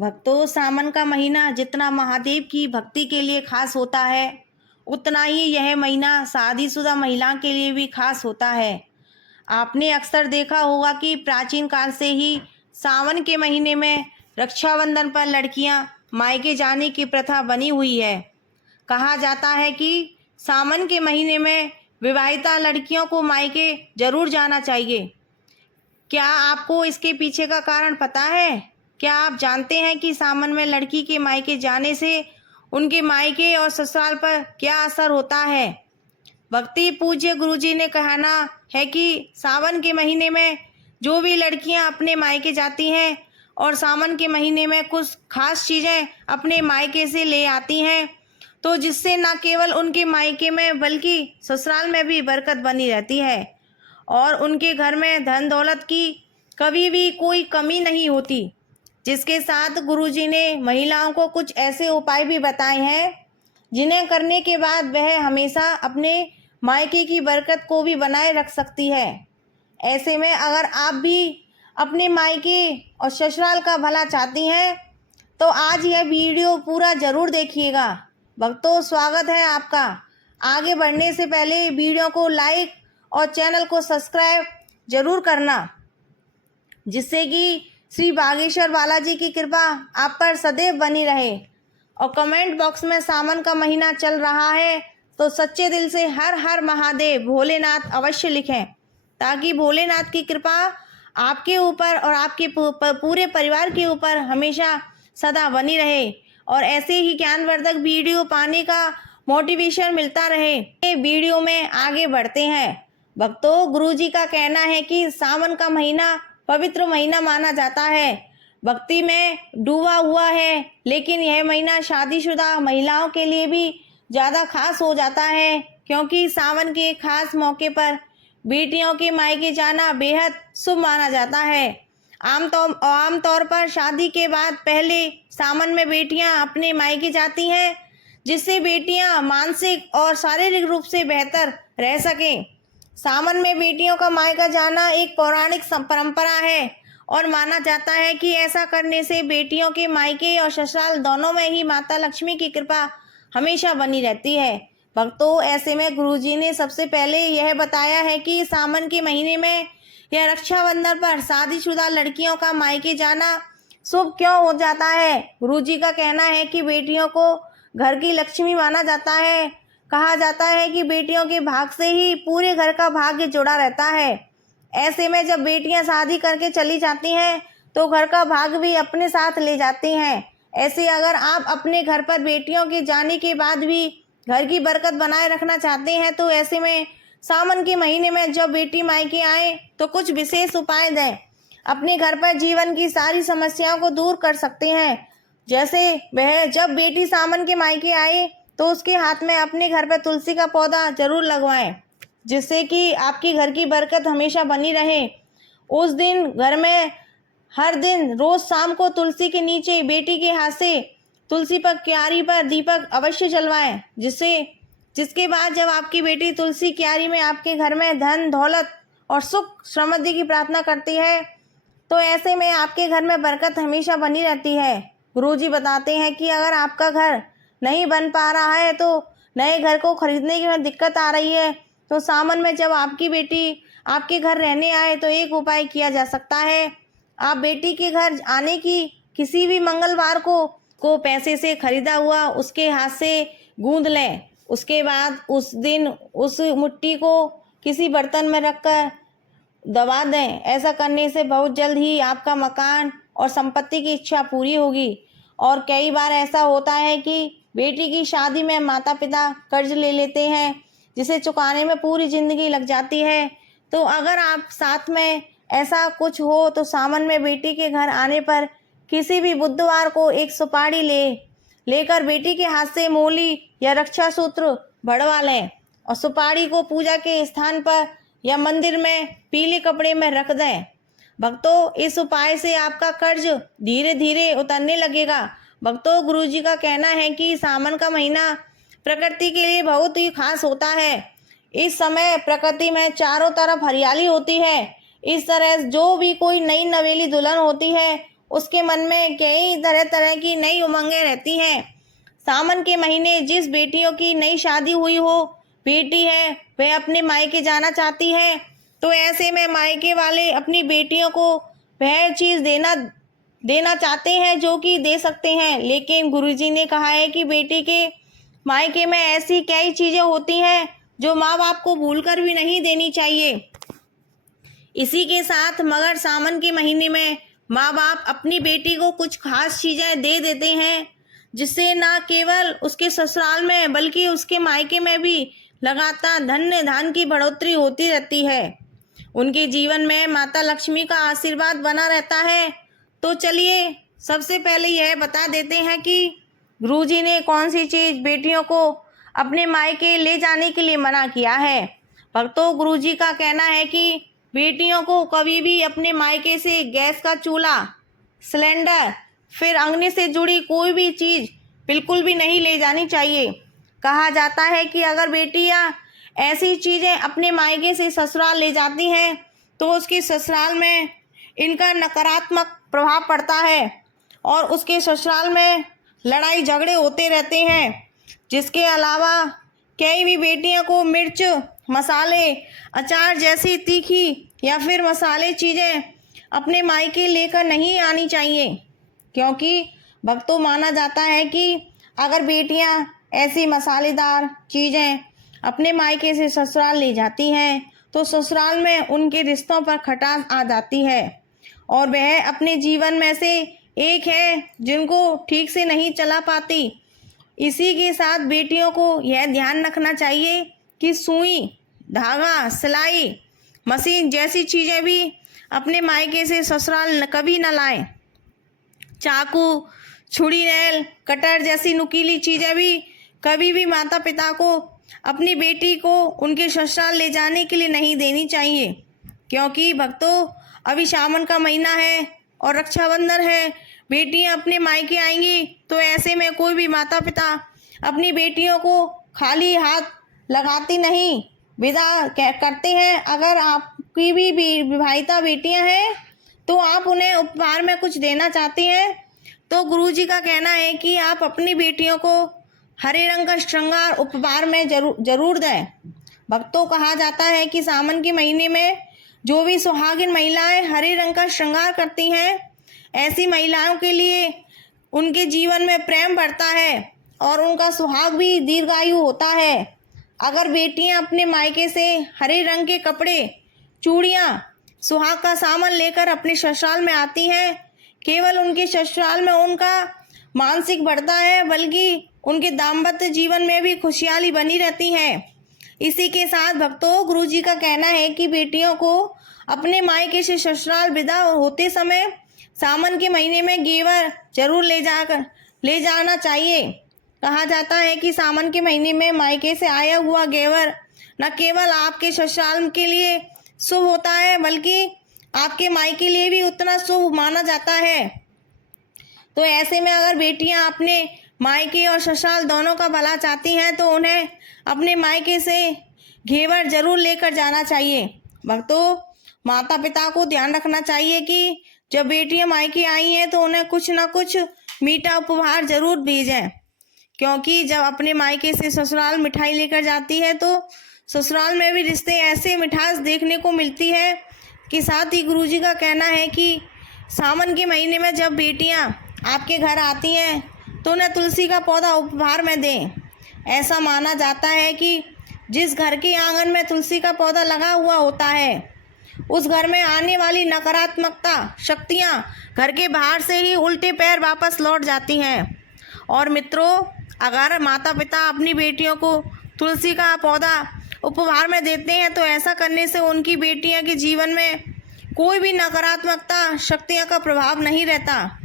भक्तों, सावन का महीना जितना महादेव की भक्ति के लिए खास होता है, उतना ही यह महीना शादीशुदा महिला के लिए भी खास होता है। आपने अक्सर देखा होगा कि प्राचीन काल से ही सावन के महीने में रक्षाबंधन पर लड़कियां मायके जाने की प्रथा बनी हुई है। कहा जाता है कि सावन के महीने में विवाहिता लड़कियों को मायके जरूर जाना चाहिए। क्या आपको इसके पीछे का कारण पता है? क्या आप जानते हैं कि सावन में लड़की के मायके जाने से उनके मायके और ससुराल पर क्या असर होता है? भक्ति पूज्य गुरुजी ने कहना है कि सावन के महीने में जो भी लड़कियां अपने मायके जाती हैं और सावन के महीने में कुछ खास चीज़ें अपने मायके से ले आती हैं, तो जिससे न केवल उनके मायके में बल्कि ससुराल में भी बरकत बनी रहती है और उनके घर में धन दौलत की कभी भी कोई कमी नहीं होती। जिसके साथ गुरुजी ने महिलाओं को कुछ ऐसे उपाय भी बताए हैं जिन्हें करने के बाद वह हमेशा अपने मायके की बरकत को भी बनाए रख सकती है। ऐसे में अगर आप भी अपने मायके और ससुराल का भला चाहती हैं तो आज यह वीडियो पूरा ज़रूर देखिएगा। भक्तों, स्वागत है आपका। आगे बढ़ने से पहले वीडियो को लाइक और चैनल को सब्सक्राइब जरूर करना, जिससे कि श्री बागेश्वर बालाजी की कृपा आप पर सदैव बनी रहे। और कमेंट बॉक्स में सावन का महीना चल रहा है तो सच्चे दिल से हर हर महादेव भोलेनाथ अवश्य लिखें, ताकि भोलेनाथ की कृपा आपके ऊपर और आपके पूरे परिवार के ऊपर हमेशा सदा बनी रहे और ऐसे ही ज्ञानवर्धक वीडियो पाने का मोटिवेशन मिलता रहे। ये वीडियो में आगे बढ़ते हैं। भक्तों, गुरुजी का कहना है कि सावन का महीना पवित्र महीना माना जाता है, भक्ति में डूबा हुआ है, लेकिन यह महीना शादीशुदा महिलाओं के लिए भी ज़्यादा खास हो जाता है, क्योंकि सावन के खास मौके पर बेटियों के मायके जाना बेहद शुभ माना जाता है। आमतौर पर शादी के बाद पहले सावन में बेटियां अपने मायके जाती हैं, जिससे बेटियां मानसिक और शारीरिक रूप से बेहतर रह सकें। सावन में बेटियों का मायका जाना एक पौराणिक परंपरा है और माना जाता है कि ऐसा करने से बेटियों के मायके और ससुराल दोनों में ही माता लक्ष्मी की कृपा हमेशा बनी रहती है। भक्तों, ऐसे में गुरुजी ने सबसे पहले यह बताया है कि सावन के महीने में या रक्षाबंधन पर शादीशुदा लड़कियों का मायके जाना शुभ क्यों हो जाता है। गुरुजी का कहना है कि बेटियों को घर की लक्ष्मी माना जाता है। कहा जाता है कि बेटियों के भाग से ही पूरे घर का भाग्य जुड़ा रहता है। ऐसे में जब बेटियां शादी करके चली जाती हैं तो घर का भाग्य भी अपने साथ ले जाती हैं। ऐसे अगर आप अपने घर पर बेटियों के जाने के बाद भी घर की बरकत बनाए रखना चाहते हैं तो ऐसे में सावन के महीने में जब बेटी मायके आए तो कुछ विशेष उपाय दें। अपने घर पर जीवन की सारी समस्याओं को दूर कर सकते हैं। जैसे वह जब बेटी सावन के मायके आए तो उसके हाथ में अपने घर पर तुलसी का पौधा जरूर लगवाएं, जिससे कि आपकी घर की बरकत हमेशा बनी रहे। उस दिन घर में हर दिन रोज शाम को तुलसी के नीचे बेटी के हाथ से तुलसी पर क्यारी पर दीपक अवश्य जलवाएं, जिसके बाद जब आपकी बेटी तुलसी क्यारी में आपके घर में धन दौलत और सुख समृद्धि की प्रार्थना करती है तो ऐसे में आपके घर में बरकत हमेशा बनी रहती है। गुरुजी बताते हैं कि अगर आपका घर नहीं बन पा रहा है, तो नए घर को खरीदने में दिक्कत आ रही है, तो सावन में जब आपकी बेटी आपके घर रहने आए तो एक उपाय किया जा सकता है। आप बेटी के घर आने की किसी भी मंगलवार को पैसे से खरीदा हुआ उसके हाथ से गूंद लें। उसके बाद उस दिन उस मिट्टी को किसी बर्तन में रखकर दबा दें। ऐसा करने से बहुत जल्द ही आपका मकान और संपत्ति की इच्छा पूरी होगी। और कई बार ऐसा होता है कि बेटी की शादी में माता पिता कर्ज ले लेते हैं, जिसे चुकाने में पूरी जिंदगी लग जाती है। तो अगर आप साथ में ऐसा कुछ हो तो सावन में बेटी के घर आने पर किसी भी बुधवार को एक सुपारी लेकर बेटी के हाथ से मूली या रक्षा सूत्र भरवा लें और सुपारी को पूजा के स्थान पर या मंदिर में पीले कपड़े में रख दें। भक्तों, इस उपाय से आपका कर्ज धीरे धीरे उतरने लगेगा। भक्तों, गुरुजी का कहना है कि सावन का महीना प्रकृति के लिए बहुत ही खास होता है। इस समय प्रकृति में चारों तरफ हरियाली होती है। इस तरह जो भी कोई नई नवेली दुल्हन होती है उसके मन में कई तरह तरह की नई उमंगें रहती हैं। सावन के महीने जिस बेटियों की नई शादी हुई हो बेटी है वह अपने मायके जाना चाहती है, तो ऐसे में मायके वाले अपनी बेटियों को वह चीज़ देना चाहते हैं जो कि दे सकते हैं, लेकिन गुरुजी ने कहा है कि बेटी के मायके में ऐसी कई चीज़ें होती हैं जो माँ बाप को भूलकर भी नहीं देनी चाहिए। इसी के साथ मगर सावन के महीने में माँ बाप अपनी बेटी को कुछ खास चीज़ें दे देते हैं, जिससे न केवल उसके ससुराल में बल्कि उसके मायके में भी लगातार धन की बढ़ोतरी होती रहती है। उनके जीवन में माता लक्ष्मी का आशीर्वाद बना रहता है। तो चलिए सबसे पहले यह बता देते हैं कि गुरुजी ने कौन सी चीज़ बेटियों को अपने मायके ले जाने के लिए मना किया है। भक्तों, गुरुजी का कहना है कि बेटियों को कभी भी अपने मायके से गैस का चूल्हा, सिलेंडर, फिर अग्नि से जुड़ी कोई भी चीज़ बिल्कुल भी नहीं ले जानी चाहिए। कहा जाता है कि अगर बेटियां ऐसी चीज़ें अपने मायके से ससुराल ले जाती हैं तो उसके ससुराल में इनका नकारात्मक प्रभाव पड़ता है और उसके ससुराल में लड़ाई झगड़े होते रहते हैं। जिसके अलावा कई भी बेटियों को मिर्च, मसाले, अचार जैसी तीखी या फिर मसाले चीज़ें अपने मायके लेकर नहीं आनी चाहिए, क्योंकि भक्तों माना जाता है कि अगर बेटियां ऐसी मसालेदार चीज़ें अपने मायके से ससुराल ले जाती हैं तो ससुराल में उनके रिश्तों पर खटास आ जाती है और वह अपने जीवन में से एक है जिनको ठीक से नहीं चला पाती। इसी के साथ बेटियों को यह ध्यान रखना चाहिए कि सुई, धागा, सिलाई मशीन जैसी चीज़ें भी अपने मायके से ससुराल कभी न लाएं। चाकू, छुरी, नेल कटर जैसी नुकीली चीज़ें भी कभी भी माता पिता को अपनी बेटी को उनके ससुराल ले जाने के लिए नहीं देनी चाहिए, क्योंकि भक्तों अभी सावन का महीना है और रक्षाबंधन है। बेटियां अपने मायके आएंगी तो ऐसे में कोई भी माता पिता अपनी बेटियों को खाली हाथ लगाती नहीं, विदा करते हैं। अगर आपकी भी विवाहिता बेटियां हैं तो आप उन्हें उपहार में कुछ देना चाहती हैं तो गुरुजी का कहना है कि आप अपनी बेटियों को हरे रंग का श्रृंगार उपहार में जरूर दें। भक्तों, कहा जाता है कि सावन के महीने में जो भी सुहागिन महिलाएं हरे रंग का श्रृंगार करती हैं, ऐसी महिलाओं के लिए उनके जीवन में प्रेम बढ़ता है और उनका सुहाग भी दीर्घायु होता है। अगर बेटियां अपने मायके से हरे रंग के कपड़े, चूड़ियां, सुहाग का सामान लेकर अपने ससुराल में आती हैं, केवल उनके ससुराल में उनका मानसिक बढ़ता है बल्कि उनके दाम्पत्य जीवन में भी खुशहाली बनी रहती है। इसी के साथ भक्तों, गुरुजी का कहना है कि बेटियों को अपने मायके से ससुराल विदा होते समय सावन के महीने में घेवर जरूर ले जाना चाहिए। कहा जाता है कि सावन के महीने में मायके से आया हुआ घेवर न केवल आपके ससुराल के लिए शुभ होता है बल्कि आपके मायके के लिए भी उतना शुभ माना जाता है। तो ऐसे में अगर बेटियां अपने मायके और ससुराल दोनों का भला चाहती हैं तो उन्हें अपने मायके से घेवर जरूर लेकर जाना चाहिए। भक्तों, माता पिता को ध्यान रखना चाहिए कि जब बेटियां मायके आई हैं तो उन्हें कुछ ना कुछ मीठा उपहार जरूर भेजें, क्योंकि जब अपने मायके से ससुराल मिठाई लेकर जाती है तो ससुराल में भी रिश्ते ऐसे मिठास देखने को मिलती है कि साथ ही गुरुजी का कहना है कि सावन के महीने में जब बेटियां आपके घर आती हैं तो उन्हें तुलसी का पौधा उपहार में दें। ऐसा माना जाता है कि जिस घर के आंगन में तुलसी का पौधा लगा हुआ होता है उस घर में आने वाली नकारात्मकता शक्तियां घर के बाहर से ही उल्टे पैर वापस लौट जाती हैं। और मित्रों, अगर माता पिता अपनी बेटियों को तुलसी का पौधा उपहार में देते हैं तो ऐसा करने से उनकी बेटियों के जीवन में कोई भी नकारात्मकता शक्तियों का प्रभाव नहीं रहता।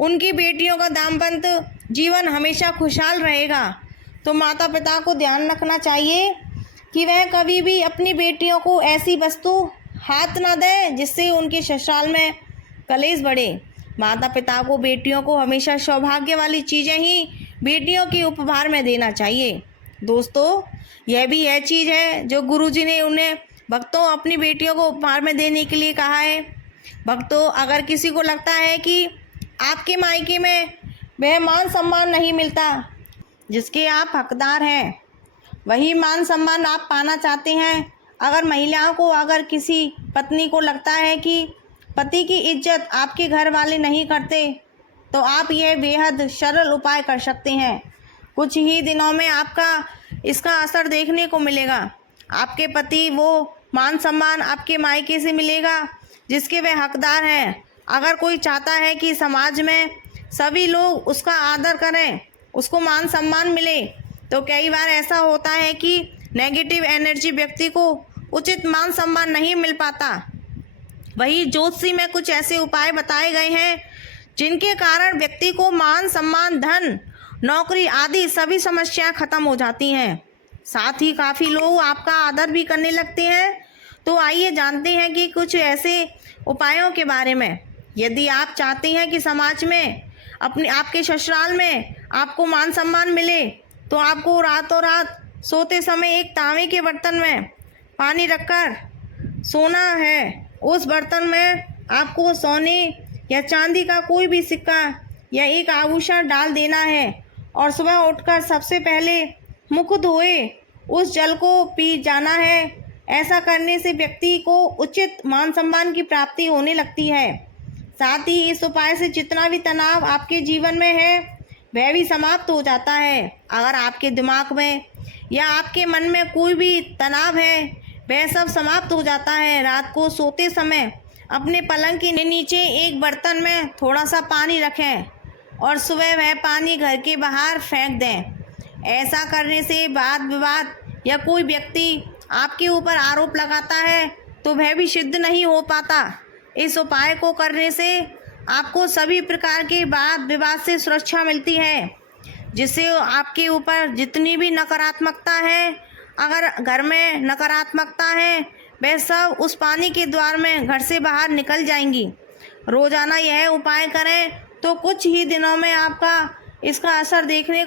उनकी बेटियों का दाम्पत्य जीवन हमेशा खुशहाल रहेगा। तो माता पिता को ध्यान रखना चाहिए कि वह कभी भी अपनी बेटियों को ऐसी वस्तु हाथ ना दें जिससे उनके ससुराल में कलेश बढ़े। माता पिता को बेटियों को हमेशा सौभाग्य वाली चीज़ें ही बेटियों के उपहार में देना चाहिए। दोस्तों, यह भी यह चीज़ है जो गुरुजी ने उन्हें भक्तों अपनी बेटियों को उपहार में देने के लिए कहा है। भक्तों, अगर किसी को लगता है कि आपके मायके में वह मान सम्मान नहीं मिलता जिसके आप हकदार हैं। वही मान सम्मान आप पाना चाहते हैं। अगर महिलाओं को, अगर किसी पत्नी को लगता है कि पति की इज्जत आपके घर वाले नहीं करते, तो आप यह बेहद सरल उपाय कर सकते हैं। कुछ ही दिनों में आपका इसका असर देखने को मिलेगा। आपके पति वो मान सम्मान आपके मायके से मिलेगा जिसके वह हकदार हैं। अगर कोई चाहता है कि समाज में सभी लोग उसका आदर करें, उसको मान सम्मान मिले, तो कई बार ऐसा होता है कि नेगेटिव एनर्जी व्यक्ति को उचित मान सम्मान नहीं मिल पाता। वही ज्योतिषी में कुछ ऐसे उपाय बताए गए हैं जिनके कारण व्यक्ति को मान सम्मान, धन, नौकरी आदि सभी समस्याएं खत्म हो जाती हैं। साथ ही काफ़ी लोग आपका आदर भी करने लगते हैं। तो आइए जानते हैं कि कुछ ऐसे उपायों के बारे में। यदि आप चाहते हैं कि समाज में, आपके ससुराल में आपको मान सम्मान मिले, तो आपको रातों रात सोते समय एक तांबे के बर्तन में पानी रखकर सोना है। उस बर्तन में आपको सोने या चांदी का कोई भी सिक्का या एक आभूषण डाल देना है और सुबह उठकर सबसे पहले मुख धोए उस जल को पी जाना है। ऐसा करने से व्यक्ति को उचित मान सम्मान की प्राप्ति होने लगती है। साथ ही इस उपाय से जितना भी तनाव आपके जीवन में है वह भी समाप्त हो जाता है। अगर आपके दिमाग में या आपके मन में कोई भी तनाव है वह सब समाप्त हो जाता है। रात को सोते समय अपने पलंग के नीचे एक बर्तन में थोड़ा सा पानी रखें और सुबह वह पानी घर के बाहर फेंक दें। ऐसा करने से वाद विवाद या कोई व्यक्ति आपके ऊपर आरोप लगाता है तो वह भी सिद्ध नहीं हो पाता। इस उपाय को करने से आपको सभी प्रकार के वाद विवाद से सुरक्षा मिलती है, जिससे आपके ऊपर जितनी भी नकारात्मकता है, अगर घर में नकारात्मकता है, वह सब उस पानी के द्वार में घर से बाहर निकल जाएंगी। रोज़ाना यह उपाय करें तो कुछ ही दिनों में आपका इसका असर देखने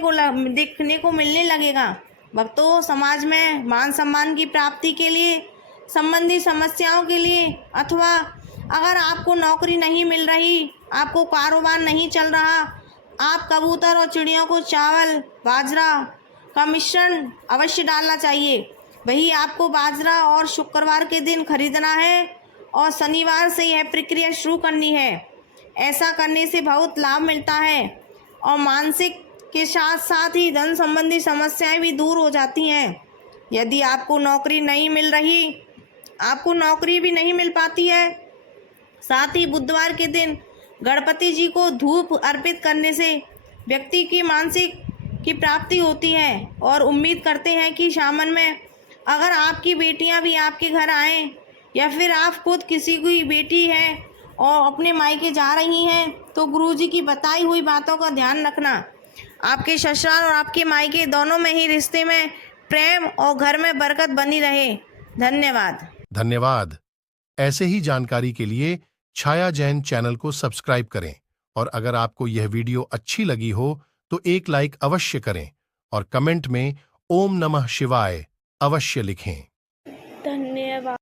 को मिलने लगेगा। भक्तों, समाज में मान सम्मान की प्राप्ति के लिए, संबंधी समस्याओं के लिए, अथवा अगर आपको नौकरी नहीं मिल रही, आपको कारोबार नहीं चल रहा, आप कबूतर और चिड़ियों को चावल बाजरा का मिश्रण अवश्य डालना चाहिए। वही आपको बाजरा और शुक्रवार के दिन खरीदना है और शनिवार से यह प्रक्रिया शुरू करनी है। ऐसा करने से बहुत लाभ मिलता है और मानसिक के साथ साथ ही धन संबंधी समस्याएं भी दूर हो जाती हैं। यदि आपको नौकरी नहीं मिल रही, आपको नौकरी भी नहीं मिल पाती है, साथ ही बुधवार के दिन गणपति जी को धूप अर्पित करने से व्यक्ति की मानसिक की प्राप्ति होती है। और उम्मीद करते हैं कि सावन में अगर आपकी बेटियां भी आपके घर आएँ या फिर आप खुद किसी की बेटी है और अपने मायके जा रही हैं, तो गुरुजी की बताई हुई बातों का ध्यान रखना। आपके ससुराल और आपके मायके दोनों में ही रिश्ते में प्रेम और घर में बरकत बनी रहे। धन्यवाद। धन्यवाद। ऐसे ही जानकारी के लिए छाया जैन चैनल को सब्सक्राइब करें और अगर आपको यह वीडियो अच्छी लगी हो तो एक लाइक अवश्य करें और कमेंट में ओम नमः शिवाय अवश्य लिखें।